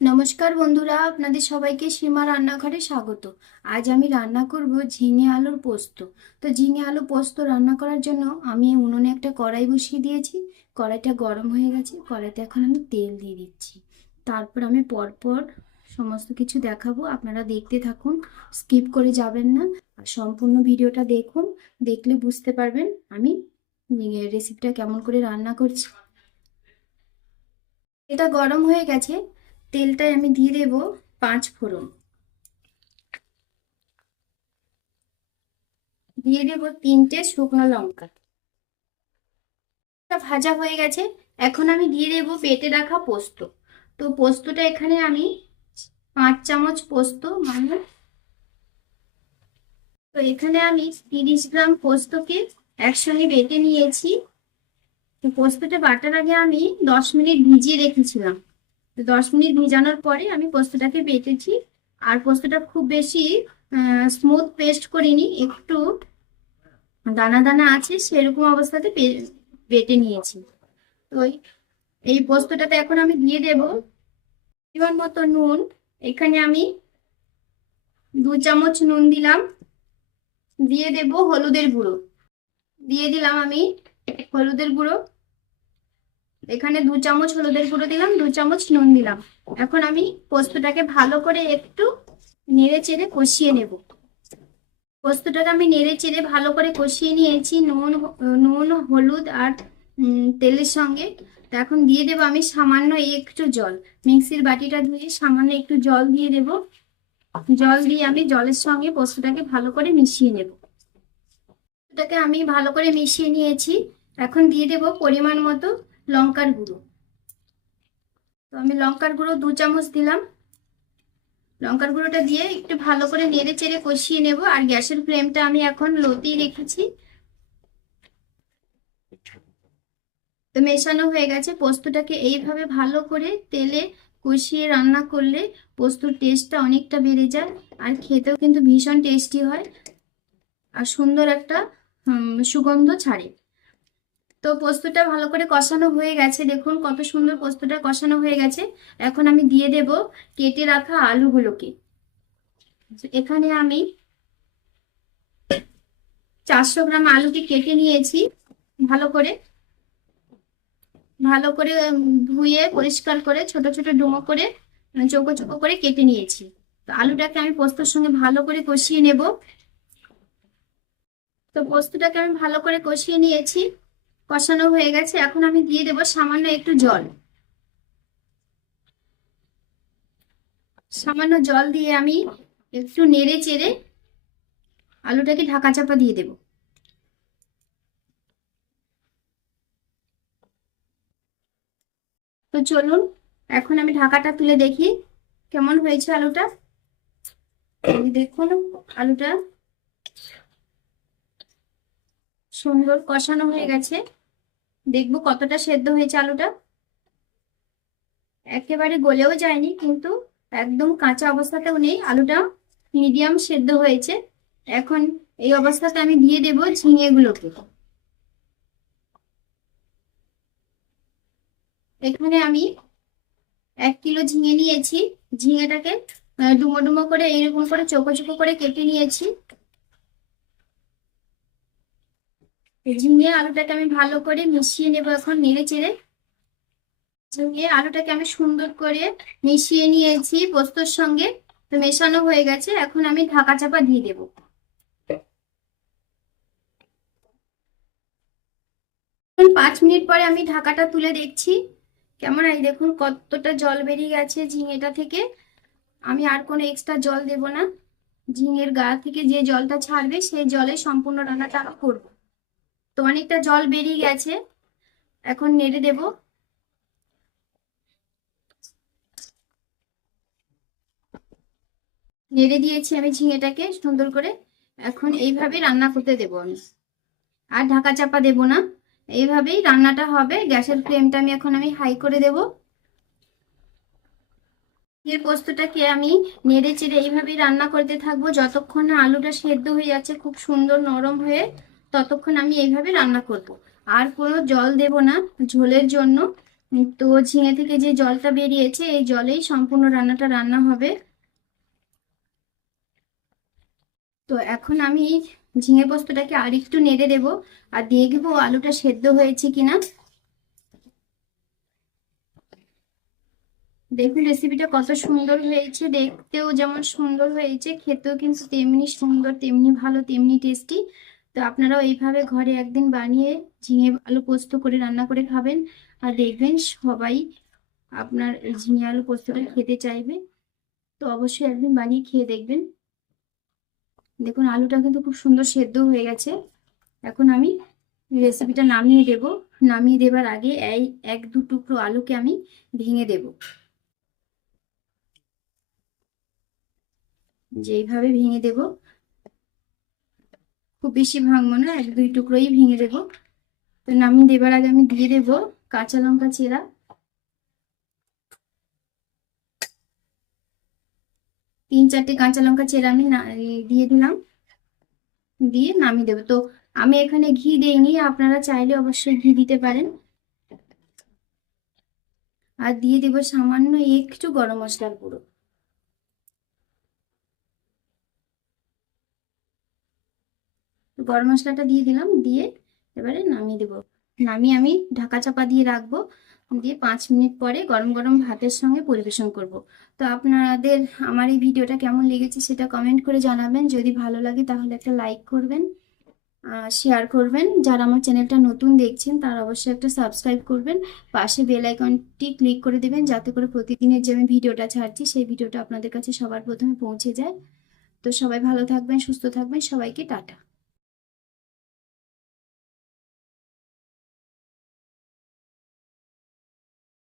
নমস্কার বন্ধুরা, আপনাদের সবাইকে সীমা রান্নাঘরে স্বাগত। আজ আমি রান্না করব ঝিঙে আলুর পোস্ত। তো ঝিঙে আলু পোস্ত রান্না করার জন্য আমি উনুনে একটা কড়াই বসিয়ে দিয়েছি। কড়াইটা গরম হয়ে গেছে, কড়াইতে এখন আমি তেল দিয়ে দিচ্ছি। তারপর আমি পরপর সমস্ত কিছু দেখাবো, আপনারা দেখতে থাকুন, স্কিপ করে যাবেন না। আর সম্পূর্ণ ভিডিওটা দেখুন, দেখলে বুঝতে পারবেন আমি রেসিপিটা কেমন করে রান্না করছি। এটা গরম হয়ে গেছে তেলটায় আমি দিয়ে দেব পাঁচ ফোড়ন। দিয়ে দেব তিনটে শুকনো লঙ্কা। ভাজা হয়ে গেছে, এখন আমি দিয়ে দেব পেটে রাখা পোস্ত। তো পোস্তটা এখানে আমি পাঁচ চামচ পোস্ত মানে তো এখানে আমি তিরিশ গ্রাম পোস্তকে একসঙ্গে বেটে নিয়েছি। পোস্তটা বাটার আগে আমি দশ মিনিট ভিজিয়ে রেখেছিলাম। দশ মিনিট ভিজানোর পরে আমি পোস্তটাকে বেটেছি। আর পোস্তটা খুব বেশি স্মুথ পেস্ট করিনি, একটু দানা দানা আছে সেরকম অবস্থাতে বেটে নিয়েছি। তো এই পোস্তটাতে এখন আমি দিয়ে দেব পরিমাণ মতো নুন। এখানে আমি দু চামচ নুন দিলাম। দিয়ে দেব হলুদের গুঁড়ো। দিয়ে দিলাম আমি হলুদের গুঁড়ো। এখানে দু চামচ হলুদের গুঁড়ো দিলাম, দু চামচ নুন দিলাম। এখন আমি পোস্তটাকে ভালো করে একটু নেড়ে চেড়ে কষিয়ে নেব। পোস্তটাকে আমি নেড়ে চেড়ে ভালো করে কষিয়ে নিয়েছি, নুন নুন, হলুদ আর তেলের সঙ্গে। তো এখন দিয়ে দেবো আমি সামান্য একটু জল। মিক্সির বাটিটা ধুয়ে সামান্য একটু জল দিয়ে দেব। জল দিয়ে আমি জলের সঙ্গে পোস্তটাকে ভালো করে মিশিয়ে নেব। পোস্তটাকে আমি ভালো করে মিশিয়ে নিয়েছি। এখন দিয়ে দেব পরিমাণ মতো লঙ্কার গুঁড়ো। তো আমি লঙ্কার গুঁড়ো দু চামচ দিলাম। লঙ্কার গুঁড়োটা দিয়ে একটু ভালো করে নেড়ে চেড়ে কষিয়ে নেব আর গ্যাসের ফ্লেমটা আমি এখন লোতেই রেখেছি। তো মেশানো হয়ে গেছে। পোস্তটাকে এইভাবে ভালো করে তেলে কষিয়ে রান্না করলে পোস্তর টেস্টটা অনেকটা বেড়ে যায় আর খেতেও কিন্তু ভীষণ টেস্টি হয় আর সুন্দর একটা সুগন্ধ ছাড়ে। তো পোস্তটা ভালো করে কষানো হয়ে গেছে। দেখুন কত সুন্দর পোস্তটা কষানো হয়ে গেছে। এখন আমি দিয়ে দেব কেটে রাখা আলুগুলোকে। এখানে আমি চারশো গ্রাম আলুকে কেটে নিয়েছি ভালো করে। ভালো করে ধুয়ে পরিষ্কার করে ছোট ছোট ডুমো করে, চৌকো চৌকো করে কেটে নিয়েছি। তো আলুটাকে আমি পোস্তর সঙ্গে ভালো করে কষিয়ে নেব। তো পোস্তটাকে আমি ভালো করে কষিয়ে নিয়েছি। কষানো হয়ে গেছে। এখন আমি দিয়ে দেব সামান্য একটু জল। সামান্য জল দিয়ে আমি একটু নেড়ে চেড়ে আলুটাকে ঢাকা চাপা দিয়ে দেব। তো চলুন, এখন আমি ঢাকাটা তুলে দেখি কেমন হয়েছে আলুটা। দেখুন, আলুটা সুন্দর কষানো হয়ে গেছে। দেখব কতটা সেদ্ধ হয়েছে আলুটা। একেবারে গলেও যায়নি, কিন্তু একদম কাঁচা অবস্থাতেও নেই। আলুটা মিডিয়াম সেদ্ধ হয়েছে। এখন এই অবস্থাতে আমি দিয়ে দেব ঝিঙেগুলোকে। এখানে আমি এক কিলো ঝিঙে নিয়েছি। ঝিঙেটাকে ডুমো ডুমো করে এইরকম করে চোখো চোখো করে কেটে নিয়েছি। ঝিঙে আলুটাকে আমি ভালো করে মিশিয়ে নেব এখন নেড়ে চেড়ে। ঝিঙে আলুটাকে আমি সুন্দর করে মিশিয়ে নিয়েছি পোস্তর সঙ্গে। তো মেশানো হয়ে গেছে, এখন আমি ঢাকা চাপা দিয়ে দেবো। পাঁচ মিনিট পরে আমি ঢাকাটা তুলে দেখছি। কেমন? এই দেখুন কতটা জল বেরিয়ে গেছে ঝিঙেটা থেকে। আমি আর কোনো এক্সট্রা জল দেব না। ঝিঙের গা থেকে যে জলটা ছাড়বে, সেই জলে সম্পূর্ণ রান্নাটা করব। তো অনেকটা জল বেরিয়ে গেছে। এখন নেড়ে দেব। নেড়ে দিয়েছি আমি ঝিঙেটাকে সুন্দর করে। এখন এইভাবে রান্না করতে দেব আমি। আর ঢাকা চাপা দেব না। এইভাবেই রান্নাটা হবে। গ্যাসের ফ্লেমটা আমি এখন আমি হাই করে দেব। এর পোস্তটাকে আমি নেড়ে চেড়ে এইভাবেই রান্না করতে থাকব। যতক্ষণ না আলুটা সেদ্ধ হয়ে যাচ্ছে, খুব সুন্দর নরম হয়ে ততক্ষণ আমি এইভাবে রান্না করব। আর কোনো জল দেব না ঝোলের জন্য। তো ঝিঙে থেকে যে জলটা বেরিয়েছে, এই জলেই সম্পূর্ণ রান্নাটা রান্না হবে। তো এখন আমি ঝিঙে পোস্তটাকে আর একটু নেড়ে দেবো আর দিয়ে দেবো আলুটা সেদ্ধ হয়েছে কিনা। দেখুন রেসিপিটা কত সুন্দর হয়েছে, দেখতেও যেমন সুন্দর হয়েছে, খেতেও কিন্তু তেমনি সুন্দর, তেমনি ভালো, তেমনি টেস্টি তো আপনারাও এইভাবে ঘরে একদিন বানিয়ে ঝিঙে আলু পোস্ত করে রান্না করে খাবেন। আর দেখবেন সবাই আপনার ঝিঙে আলু পোস্তটা খেতে চাইবে। তো অবশ্যই একদিন বানিয়ে খেয়ে দেখবেন। দেখুন, আলুটা কিন্তু খুব সুন্দর সেদ্ধ হয়ে গেছে। এখন আমি রেসিপিটা নামিয়ে দেব। নামিয়ে দেবার আগে এই এক দু টুকরো আলুকে আমি ভেঙে দেব। যেইভাবে ভেঙে দেব খুব বেশি ভাঙবো না, এক দুই টুকরোই ভেঙে দেবো। তো নামিয়ে দেবার আগে আমি দিয়ে দেবো কাঁচা লঙ্কা চেরা। তিন চারটে কাঁচা লঙ্কা চেরা আমি দিয়ে দিলাম। দিয়ে নামিয়ে দেবো। তো আমি এখানে ঘি দেইনি, আপনারা চাইলে অবশ্যই ঘি দিতে পারেন। আর দিয়ে দেবো সামান্য একটু গরম মশলার গুঁড়ো। গরম মশলাটা দিয়ে দিলাম, দিয়ে এবারে নামিয়ে দেবো। নামিয়ে আমি ঢাকা চাপা দিয়ে রাখব, দিয়ে পাঁচ মিনিট পরে গরম গরম ভাতের সঙ্গে পরিবেশন করব। তো আপনাদের আমার এই ভিডিওটা কেমন লেগেছে সেটা কমেন্ট করে জানাবেন। যদি ভালো লাগে তাহলে একটা লাইক করবেন শেয়ার করবেন। যারা আমার চ্যানেলটা নতুন দেখছেন তারা অবশ্যই একটা সাবস্ক্রাইব করবেন। পাশে বেল আইকনটি ক্লিক করে দেবেন যাতে করে প্রতিদিনের যে আমি ভিডিওটা ছাড়ছি সেই ভিডিওটা আপনাদের কাছে সবার প্রথমে পৌঁছে যায়। তো সবাই ভালো থাকবেন, সুস্থ থাকবেন। সবাইকে টাটা।